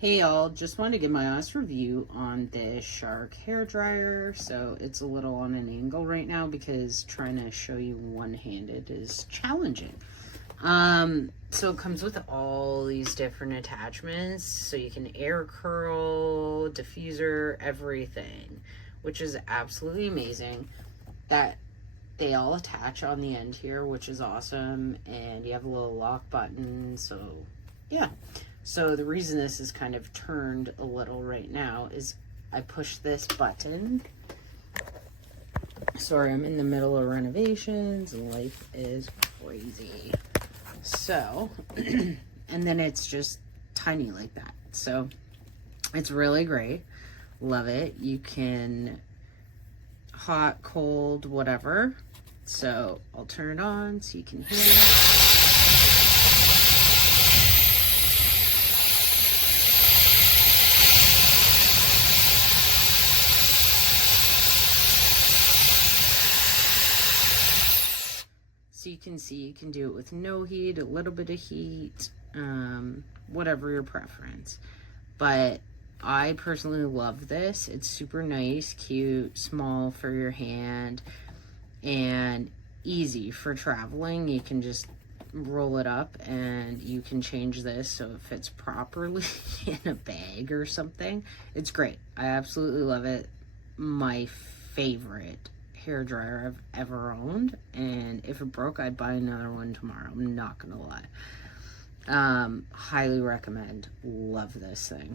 Hey y'all, just wanted to give my honest review on this Shark hair dryer. So it's a little on an angle right now because trying to show you one-handed is challenging. So it comes with all these different attachments, so you can air curl, diffuser, everything, which is absolutely amazing. That they all attach on the end here, which is awesome, and you have a little lock button, so yeah. So the reason this is kind of turned a little right now is I push this button. Sorry, I'm in the middle of renovations and life is crazy. So, and then it's just tiny like that. So it's really great. Love it. You can hot, cold, whatever. So I'll turn it on so you can hear it. So you can see, you can do it with no heat, a little bit of heat, whatever your preference. But I personally love this. It's super nice, cute, small for your hand, and easy for traveling. You can just roll it up and you can change this so it fits properly in a bag or something. It's great. I absolutely love it. My favorite hair dryer I've ever owned, and if it broke I'd buy another one tomorrow. I'm not gonna lie. Highly recommend. Love this thing.